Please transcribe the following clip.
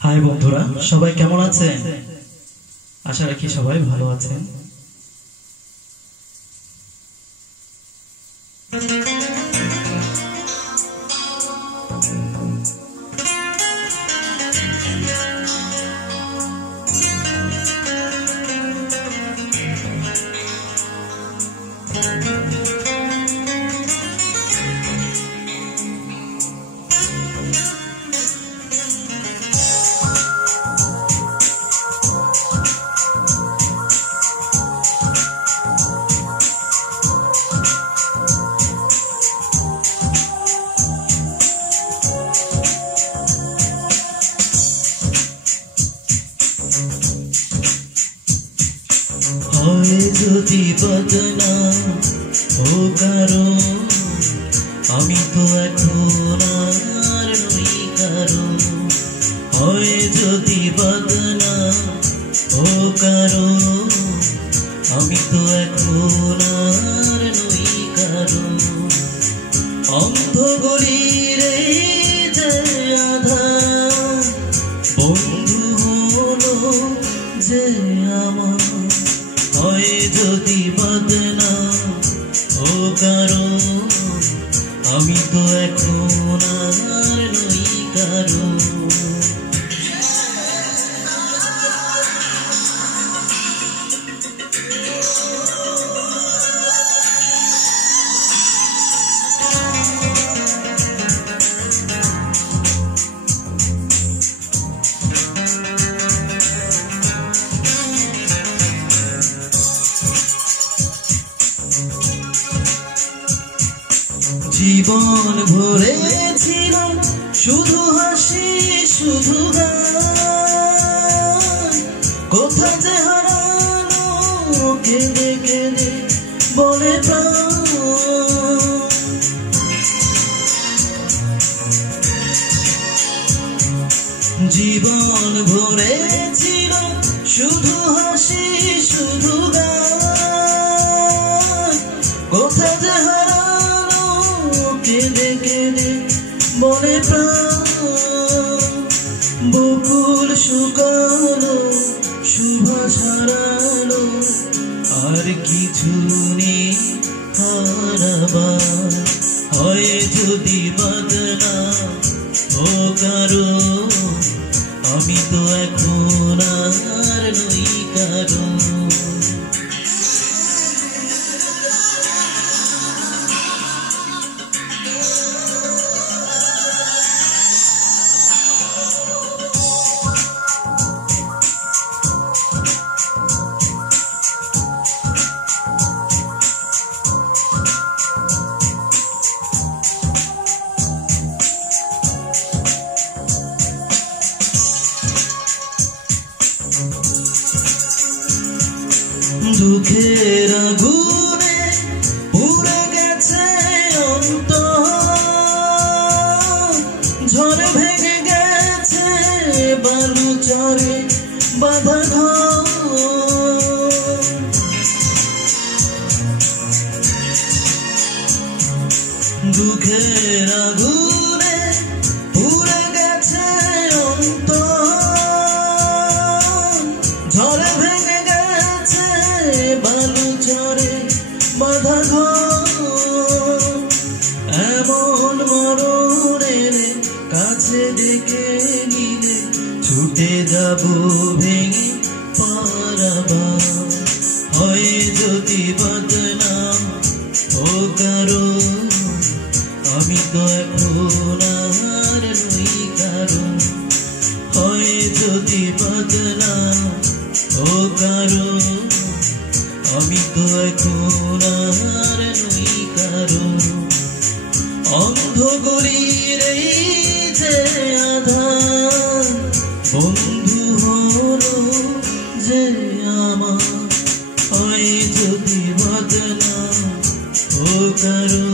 High বন্ধুরা, সবাই কেমন আছেন? আশা রাখি সবাই ভালো আছেন। যদি বদনাম ও কারো, আমি তো এখন আর নই কারো। হয় যদি বদনাম ও কারো, আমি তো এখন আর নই কারো। অন্ধ গলির যে আধার, বন্ধু হলো যে আমার। হয় যদি বদনাম ও কারো, আমি তো এখন আর নই কারো। জীবন ভরেছিল শুধু হাসি শুধু গান, কোথা যে হারানো কেঁদে কেঁদে বলে প্রাণ। জীবন ভরেছিল শুধু হাসি শুধু গান, কোথা যে কেঁদে কেঁদে মনে প্রাণ। বকুল শুকালো সুভাষ হারালো, আর কিছু নেই হারাবার। হয় যদি বদনাম ও কারো, আমি তো এখন আর নই কারো। দুঃখের আগুনে পুড়ে গেছে অন্তর, ঝড়ে ভেঙে গেছে বালু চরে বাঁধা ঘর। দুঃখের আগুনে পুড়ে গেছে অন্তর, ঝড়ে ভেঙে গেছে বালু চরে বাঁধা ঘর। এমন মরণের কাছে ডেকে নিলে ছুটে যাব ভেঙে পারাবার। হয় যদি বদনাম ও কারো, আমি তো এখন আর নই কারো। হয় যদি বদনাম ও কারো, আমি তো এখন আর নই কারো। অন্ধ গলির যে আধার, বন্ধু হলো যে আমার। হয় যদি বদনাম ও কারো,